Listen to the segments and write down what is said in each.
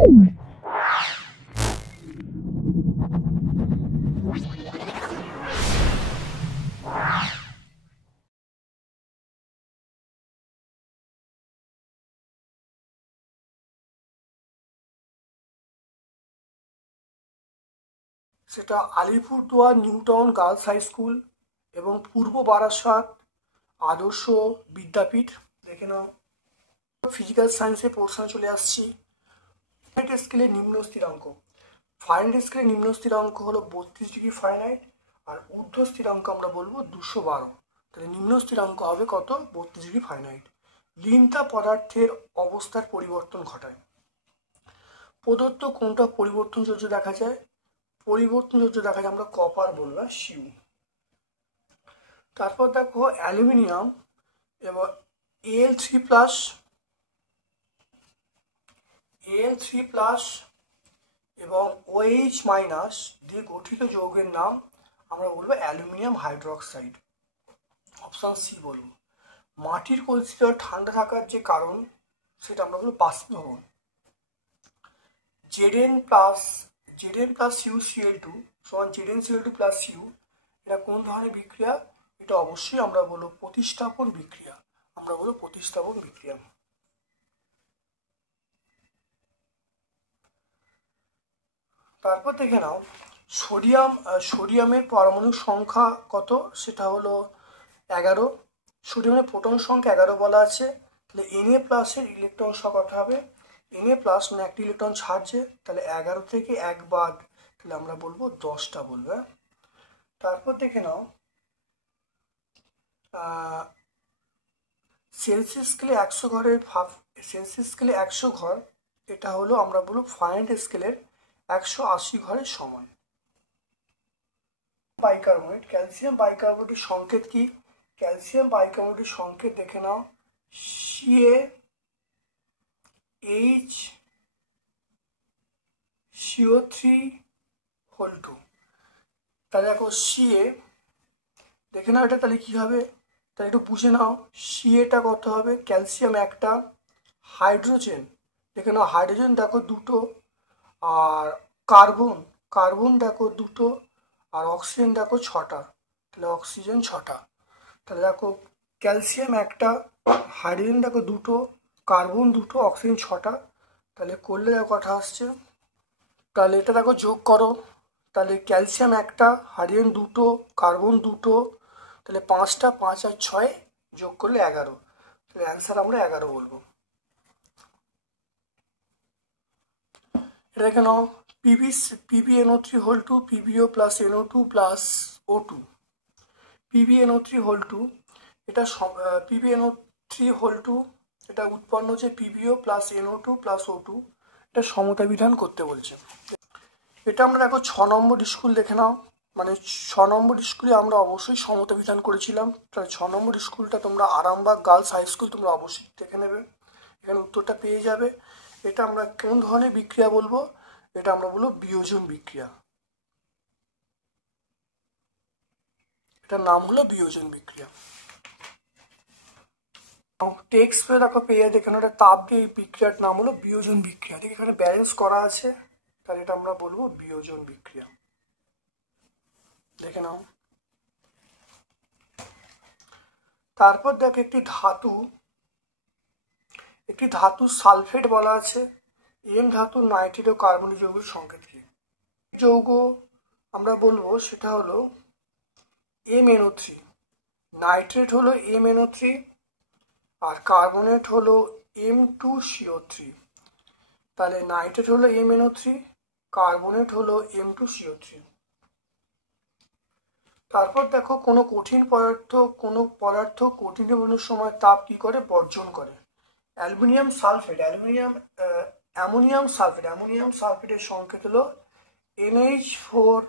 সেটা Alipurduar new town girls high school এবং পূর্ব বারাসাত আদর্শ বিদ্যাপীঠ। দেখে নাও। ফিজিক্যাল সায়েন্সের পোর্শনে চলে আসছি। ফারেনহাইট স্কেলের নিম্ন স্থিরাঙ্ক। ফারেনহাইট স্কেলের নিম্ন স্থিরাঙ্ক হলো 32 ডিগ্রি ফারেনহাইট, আর ঊর্ধ্ব স্থিরাঙ্ক আমরা বলবো 212। তাহলে নিম্ন স্থিরাঙ্ক হবে কত? 32 ডিগ্রি ফারেনহাইট। লিনতা পদার্থের অবস্থার পরিবর্তন ঘটায়। প্রদত্ত কোনটা পরিবর্তনযোগ্য দেখা যায়? পরিবর্তনযোগ্য দেখা যায় আমরা কপার বললাম, সিউ। তারপর দেখো অ্যালুমিনিয়াম এবং Al3+ এবং OH- দিয়ে গঠিত যৌগের নাম আমরা বলবো অ্যালুমিনিয়াম হাইড্রোক্সাইড। অপশন সি বলবো। মাটির কলসিটা ঠান্ডা থাকার যে কারণ সেটা আমরা বলবো বাষ্পীভবন। Zn+CuCl2 সমান ZnCl2+Cu, এটা কোন ধরনের বিক্রিয়া? এটা অবশ্যই আমরা বলবো প্রতিস্থাপন বিক্রিয়া। তারপর দেখে নাও সোডিয়ামের পারমাণবিক সংখ্যা কত? সেটা হলো 11। সোডিয়ামের প্রোটন সংখ্যা 11 বলা আছে। তাহলে Na+ এর ইলেকট্রন সংখ্যা কত হবে? Na+ মানে একটি ইলেকট্রন ছাড়ছে, তাহলে 11 থেকে 1 বাদ, তাহলে আমরা বলবো 10টা বলবো। তারপর দেখে নাও সেলসিয়াস স্কেলে 100 ঘরের সেলসিয়াস স্কেলে 100 ঘর, এটা হলো আমরা বলবো ফারেনহাইট স্কেলের 180 ঘরের সমান। বাইকার্বনেট, ক্যালসিয়াম বাইকার্বনেটের সংকেত কি? ক্যালসিয়াম বাইকার্বনেটের সংকেত দেখে নাও CaHCO3 তাহলে দেখো Ca দেখে নাও, এটা তাহলে কি হবে? তাহলে একটু বুঝে নাও। Caটা কত হবে? ক্যালসিয়াম একটা, হাইড্রোজেন দেখে নাও, হাইড্রোজেন দেখো দুটো, আর কার্বন দেখো দুটো, আর অক্সিজেন দেখো 6টা, তাহলে অক্সিজেন 6টা। তাহলে দেখো ক্যালসিয়াম একটা, হাইড্রোজেন দেখো দুটো, কার্বন দুটো, অক্সিজেন 6টা, তাহলে করলে দেখো কথা আসছে। তাহলে এটা দেখো যোগ করো, তাহলে ক্যালসিয়াম একটা, হাইড্রোজেন দুটো, কার্বন দুটো, তাহলে 5টা, 5 আর 6 যোগ করলে 11, তাহলে অ্যান্সার আমরা 11 বলবো। এটা দেখে নাও PbNO3 PbO + NO2 + O2। PbNO3 এটা PbNO3 এটা উৎপন্ন হচ্ছে PbO + NO2 + O2, এটা সমতা বিধান করতে বলছে। এটা আমরা দেখো 6 নম্বর স্কুল দেখে নাও, মানে 6 নম্বর স্কুলে আমরা অবশ্যই সমতা বিধান করেছিলাম। তাহলে 6 নম্বর স্কুলটা তোমরা আরামবাগ গার্লস হাই স্কুল তোমরা অবশ্যই দেখে নেবে, এখানে উত্তরটা পেয়ে যাবে। এটা আমরা কোন ধরনের বিক্রিয়া বলবো? এটা আমরা বলবো বিয়োজন বিক্রিয়া। এটার নাম হলো বিয়োজন বিক্রিয়া। টেক্সট দেখো পেয়ে এখানে একটা তাপ দিয়ে এই বিক্রিয়ার নাম হলো বিয়োজন বিক্রিয়া। ঠিক এখানে ব্যালেন্স করা আছে, তাহলে এটা আমরা বলবো বিয়োজন বিক্রিয়া। দেখে নাও। তারপর দেখো একটি ধাতু সালফেট বলা আছে। এম ধাতু নাইট্রেট ও কার্বনিক যৌগের সংকেত কি? যৌগ আমরা বলবো সেটা হলো MnO3, নাইট্রেট হলো MnO3, আর কার্বনেট হলো M2CO3। তাহলে নাইট্রেট হলো MnO3, কার্বনেট হলো M2CO3। তারপর দেখো কোনো পদার্থ কঠিন হওয়ার সময় তাপ কি করে? বর্জন করে। অ্যামোনিয়াম সালফেটের সংকেত হলো NH4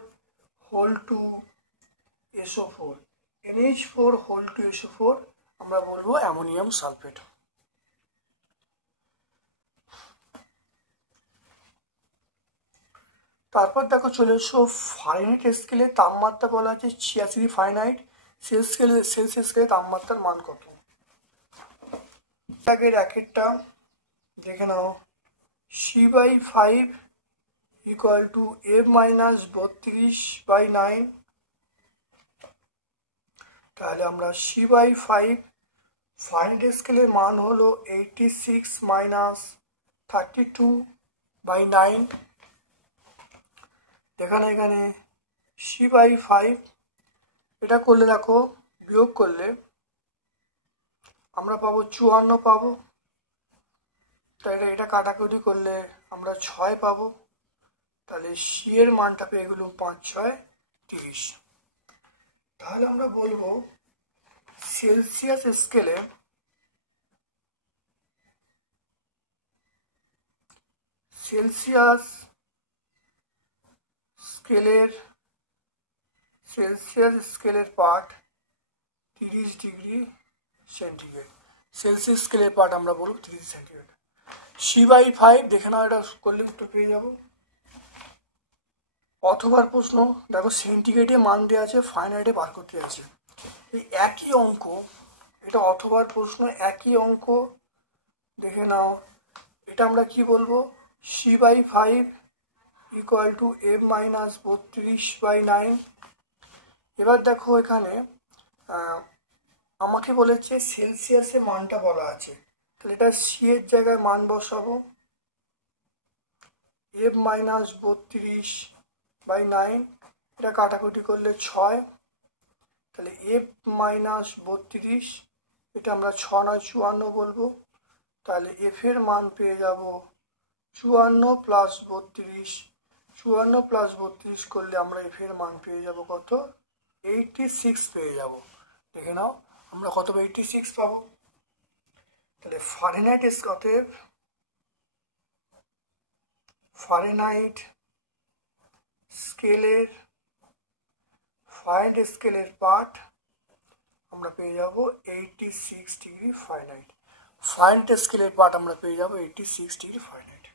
আমরা বলবো অ্যামোনিয়াম সালফেট। তারপর দেখো চলে এসো ফারেনহাইট স্কেলে তাপমাত্রা বলা আছে 86 ফারেনহাইট। সেলসিয়াস স্কেলে তাপমাত্রার মান কত? আগে র্যাকেটটা দেখে নাও, c/5 equal to f minus 32/9। তাহলে আমরা c/5 ফারেনহাইট স্কেলের মান হলো 86 মাইনাস 32/9। এখানে c/5 এটা করলে দেখো বিয়োগ করলে আমরা পাবো 54 পাবো। তাই এটা কাটাকুটি করলে আমরা 6 পাবো। তাহলে সি এর মানটা পেয়ে গেল 5 6 30। তাহলে আমরা বলবো সেলসিয়াস স্কেলে সেলসিয়াস স্কেলের পার্ট 30 ডিগ্রি সেন্টিগ্রেড। সেলসিয়াস স্কেলের পার্ট আমরা বলবো 30 সেন্টিগ্রেড। c/5 দেখে নাও, এটা করলে উত্তর পেয়ে যাবো। অথবা প্রশ্ন দেখো সেন্টিগ্রেডে মান দেওয়া আছে, ফারেনহাইটে বার করতে আছে। এই একই অঙ্ক, এটা অথবার প্রশ্ন, একই অঙ্ক দেখে নাও। এটা আমরা কি বলবো, c/5 equal to f minus 32/9। এবার দেখো এখানে আমাকে বলেছে সেলসিয়াসে মানটা বলা আছে, তাহলে এটা সি এর জায়গায় মান বসাবো, f মাইনাস 32/9। এটা কাটাকুটি করলে 6। তাহলে f মাইনাস 32, এটা আমরা 6 9 54 বলবো। তাহলে f এর মান পেয়ে যাব 54 প্লাস 32। 54 প্লাস 32 করলে আমরা f এর মান পেয়ে যাব কত, 86 পেয়ে যাব। দেখে নাও আমরা কত 86 পাবো। তাহলে ফারেনহাইট স্কেলের পার্ট আমরা পেয়ে যাব 86 ডিগ্রি ফারেনহাইট। ফারেনহাইট স্কেলের পার্ট আমরা পেয়ে যাব 86 ডিগ্রি ফারেনহাইট।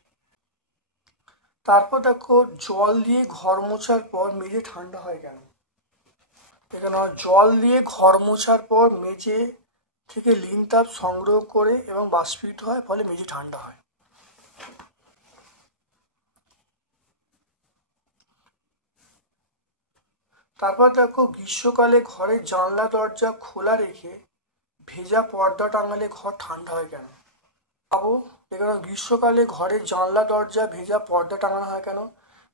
তারপর দেখো জল দিয়ে ঘর মোছার পর মেঝে ঠান্ডা হয় কেন। এখানে জল দিয়ে ঘর মোছার পর মেঝে থেকে লিন তাপ সংগ্রহ করে এবং বাষ্পীভূত হয়, ফলে মেঝে ঠান্ডা হয়। তারপর দেখো গ্রীষ্মকালে ঘরের জানলা দরজা খোলা রেখে ভেজা পর্দা টাঙালে ঘর ঠান্ডা হয় কেন। পাবো, এখানে গ্রীষ্মকালে ঘরের জানলা দরজা ভেজা পর্দা টাঙানো হয় কেন।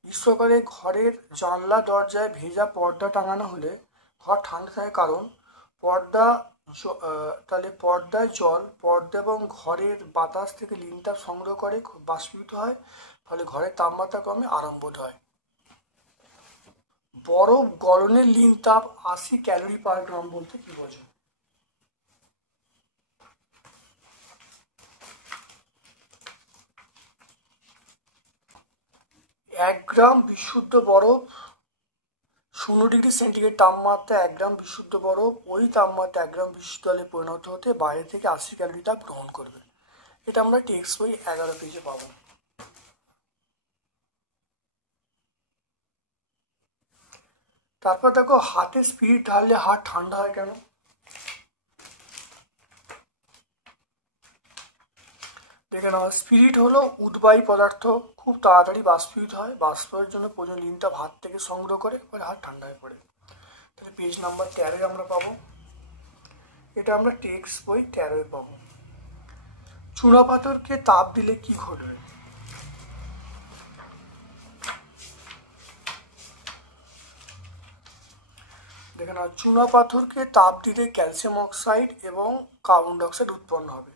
গ্রীষ্মকালে ঘরের জানলা দরজায় ভেজা পর্দা টাঙানো হলে ঘর ঠান্ডা থাকে, কারণ তাহলে পর্দার জল পর্দা এবং ঘরের বাতাস থেকে লিন তাপ সংগ্রহ করে বাষ্পীভূত হয়, ফলে ঘরের তাপমাত্রা কমে, আরাম বোধ হয়। বরফ গলনের লিন তাপ 80 ক্যালোরি পার গ্রাম বলতে কি বোঝো। 1 গ্রাম বিশুদ্ধ বরফ 0 ডিগ্রি সেন্টিগ্রেড তাপমাত্রা 1 গ্রাম বিশুদ্ধ বরফ ওই তাপমাত্রা 1 গ্রাম বিশুদ্ধ জলে পরিণত হতে বাইরে থেকে 80 ক্যালোরি তাপ গ্রহণ করবে। এটা আমরা টেক্সট বই 11 পেজে পাবো। তারপর দেখো হাতে স্পিরিট ঢাললে হাত ঠান্ডা হয় কেন। দেখে নাও, স্পিরিট হলো উদ্বায়ী পদার্থ, খুব তাড়াতাড়ি বাষ্পীভূত হয়, বাষ্পের জন্য প্রয়োজন লিন তাপ হাত থেকে সংগ্রহ করে, ফলে হাত ঠান্ডা হয়ে পড়ে। তাহলে পেজ নাম্বার 13 আমরা পাবো। এটা আমরা টেক্সট বই 13 পাবো। চুনাপাথরকে তাপ দিলে কি ঘটবে। দেখে নাও, চুনাপাথরকে তাপ দিলে ক্যালসিয়াম অক্সাইড এবং কার্বন ডাইঅক্সাইড উৎপন্ন হবে।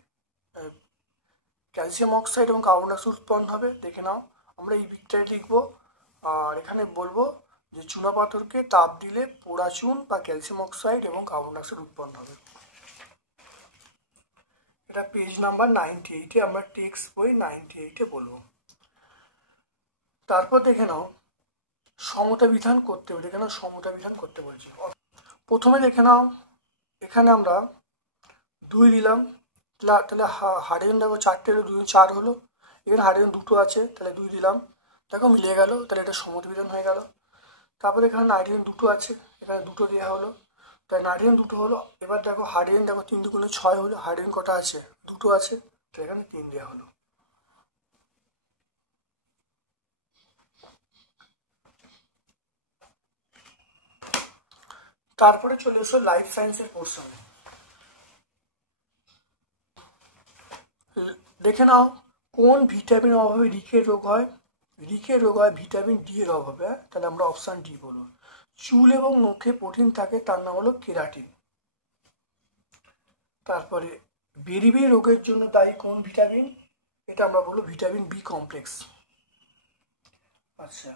ক্যালসিয়াম অক্সাইড এবং কার্বন ডাইঅক্সাইড উৎপন্ন হবে। দেখে নাও, আমরা এই দিকটায় লিখবো, আর এখানে বলবো যে চুনাপাথরকে তাপ দিলে পোড়া চুন বা ক্যালসিয়াম অক্সাইড এবং কার্বন ডাইঅক্সাইড উৎপন্ন হবে। এটা পেজ নাম্বার 98-এ আমরা টেক্সট বই 98-এ বলবো। তারপর দেখে নাও সমতা বিধান করতে হবে। দেখে নাও সমতা বিধান করতে বলছি। প্রথমে দেখে নাও, এখানে আমরা 2 দিলাম, তাহলে হাইড্রোজেন দেখো 4টে হলো, 2 4 হলো। এখানে হাইড্রোজেন 2টো আছে, তাহলে 2 দিলাম, দেখো মিলে গেল, তাহলে এটা সমতা বিধান হয়ে গেল। তারপরে এখানে নাইট্রোজেন 2টো আছে, এখানে 2টো দেওয়া হলো, তাই নাইট্রোজেন 2টো হলো। এবার দেখো হাইড্রোজেন দেখো 3 2 6 হলো, হাইড্রোজেন কটা আছে, 2টো আছে, তাহলে এখানে 3 দেওয়া হলো। তারপরে চলে এসো লাইফ সায়েন্সের পোর্শন। দেখে নাও কোন ভিটামিনের অভাবে রিকেট রোগ হয়। রিকেট রোগ হয় ভিটামিন ডি এর অভাবে। তাহলে আমরা অপশান ডি বলবো। চুল এবং নখে প্রোটিন থাকে, তার নাম হলো কেরাটিন। তারপরে বেরিবে রোগের জন্য দায়ী কোন ভিটামিন, এটা আমরা বলবো ভিটামিন বি কমপ্লেক্স। আচ্ছা,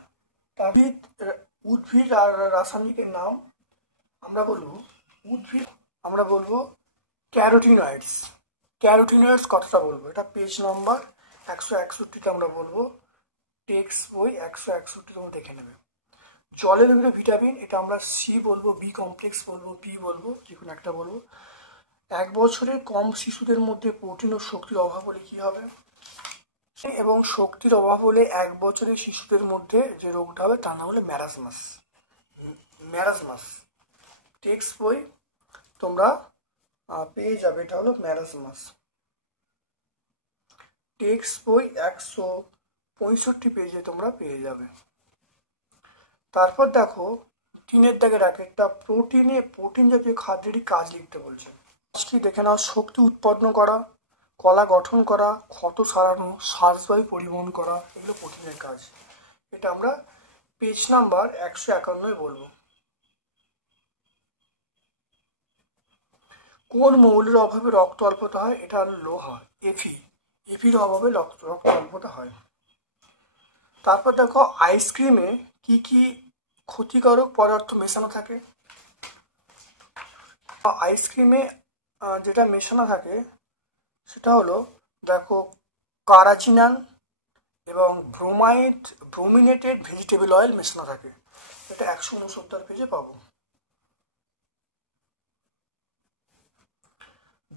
উদ্ভিদ আর রাসায়নিকের নাম আমরা বলবো আমরা বলবো ক্যারোটিনয়েডস। ক্যারোটিনয়েডস কথাটা বলবো, এটা পেজ নাম্বার 161 আমরা বলবো। টেক্সট বই 161 তোমরা দেখে নেবে। জলে বিভিন্ন ভিটামিন, এটা আমরা সি বলবো, বি কমপ্লেক্স বলবো, বি বলবো, যে কোনো একটা বলবো। 1 বছরের কম শিশুদের মধ্যে প্রোটিন ও শক্তির অভাব হলে কি হবে, এবং শক্তির অভাব হলে 1 বছরের শিশুদের মধ্যে যে রোগটা হবে তার নাম হলো ম্যারাজমাস। টেক্সট বই তোমরা পেয়ে যাবে, এটা হলো ম্যারাজমাস। টেক্সট বই 165 পেজে তোমরা পেয়ে যাবে। তারপর দেখো 3 দাগে রাখে একটা প্রোটিন জাতীয় খাদ্যেরই কাজ লিখতে বলছে। কি দেখে নাও, শক্তি উৎপন্ন করা, কলা গঠন করা, ক্ষত সারানো, শ্বাসবায়ু পরিবহন করা, এগুলো প্রোটিনের কাজ। এটা আমরা পেজ নাম্বার 151 বলবো। কোন মৌলের অভাবে রক্ত অল্পতা হয়, এটা হলো লোহা, এফির অভাবে রক্ত অল্পতা হয়। তারপর দেখো আইসক্রিমে কি কি ক্ষতিকারক পদার্থ মেশানো থাকে। আইসক্রিমে যেটা মেশানো থাকে সেটা হলো দেখো কারাচিনান এবং ব্রোমিনেটেড ভেজিটেবল অয়েল মেশানো থাকে। এটা 169 পেজে পাবো।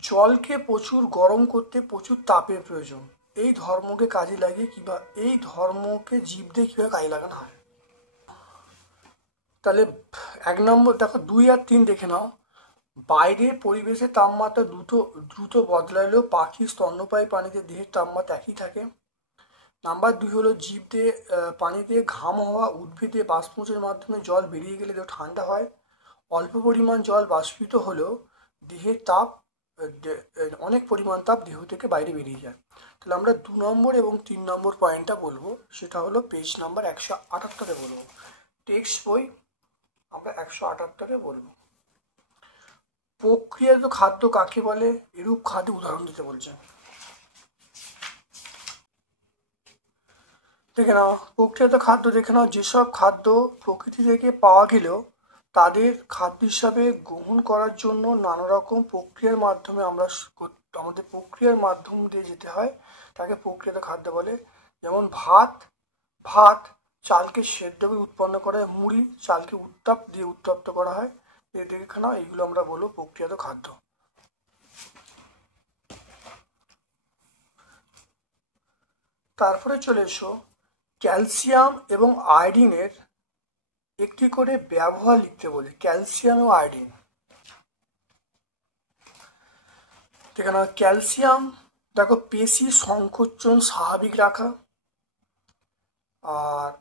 জলকে প্রচুর গরম করতে প্রচুর তাপের প্রয়োজন। এই ধর্মকে কাজে লাগিয়ে এই ধর্মকে জীব দিয়ে কীভাবে কাজে লাগানো হয়। তাহলে 1 নম্বর দেখো 2 আর 3 দেখে নাও। বাইরের পরিবেশে তাপমাত্রা দ্রুত বদলালেও পাখির স্তন্যপায়ী প্রাণীতে দেহের তাপমাত্রা একই থাকে। নাম্বার 2 হলো জীবদের পানিতে ঘাম হওয়া, উদ্ভিদে বাষ্পমোচনের মাধ্যমে জল বেরিয়ে গেলে দেহ ঠান্ডা হয়। অল্প পরিমাণ জল বাষ্পিত হলেও দেহের অনেক পরিমাণ তাপ দেহ থেকে বাইরে বেরিয়ে যায়। তাহলে আমরা 2 নম্বর এবং 3 নম্বর পয়েন্টটা বলবো, সেটা হলো পেজ নাম্বার 178 বলবো। টেক্সট বই আমরা 178 বলবো। প্রক্রিয়াজাত খাদ্য কাকে বলে, এরূপ খাদ্য উদাহরণ দিতে বলছে। দেখে নাও প্রক্রিয়াজাত খাদ্য দেখে নাও, যেসব খাদ্য প্রকৃতি থেকে পাওয়া গেলেও তাদের খাদ্য হিসাবে গ্রহণ করার জন্য নানা রকম প্রক্রিয়ার মাধ্যমে আমাদের প্রক্রিয়ার মাধ্যম দিয়ে যেতে হয়, তাকে প্রক্রিয়াজাত খাদ্য বলে। যেমন ভাত চালকে সেদ্ধ করে উৎপন্ন করা হয়, মুড়ি চালকে উত্তপ্ত করা হয়। দেখে নাও এইগুলো আমরা বলবো প্রক্রিয়াজাত খাদ্য। তারপরে চলে এসো ক্যালসিয়াম এবং আয়োডিনের একটি করে ব্যবহার লিখতে বলে। ক্যালসিয়াম ও আয়োডিন ঠিক না। ক্যালসিয়াম দেখো পেশি সংকোচন স্বাভাবিক রাখা, আর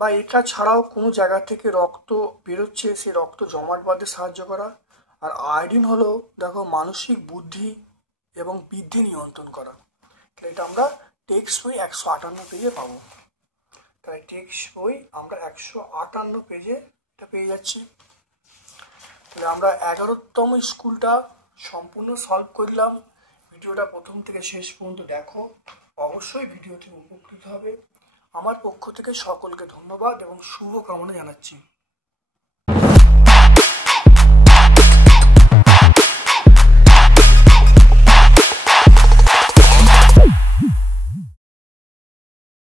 বা এটা ছাড়াও কোনো জায়গা থেকে রক্ত বেরোচ্ছে সেই রক্ত জমাট বাঁধতে সাহায্য করা। আর আয়োডিন হলো দেখো মানসিক বুদ্ধি এবং বৃদ্ধি নিয়ন্ত্রণ করা। তাহলে এটা আমরা টেক্সট বই 158 পেজে পাবো। তাই টেক্সট বই আমরা 158 পেজে এটা পেয়ে যাচ্ছি। তাহলে আমরা 11তম স্কুলটা সম্পূর্ণ সলভ করলাম। ভিডিওটা প্রথম থেকে শেষ পর্যন্ত দেখো, অবশ্যই ভিডিও থেকে উপকৃত হবে। আমার পক্ষ থেকে সকলকে ধন্যবাদ এবং শুভকামনা জানাচ্ছি।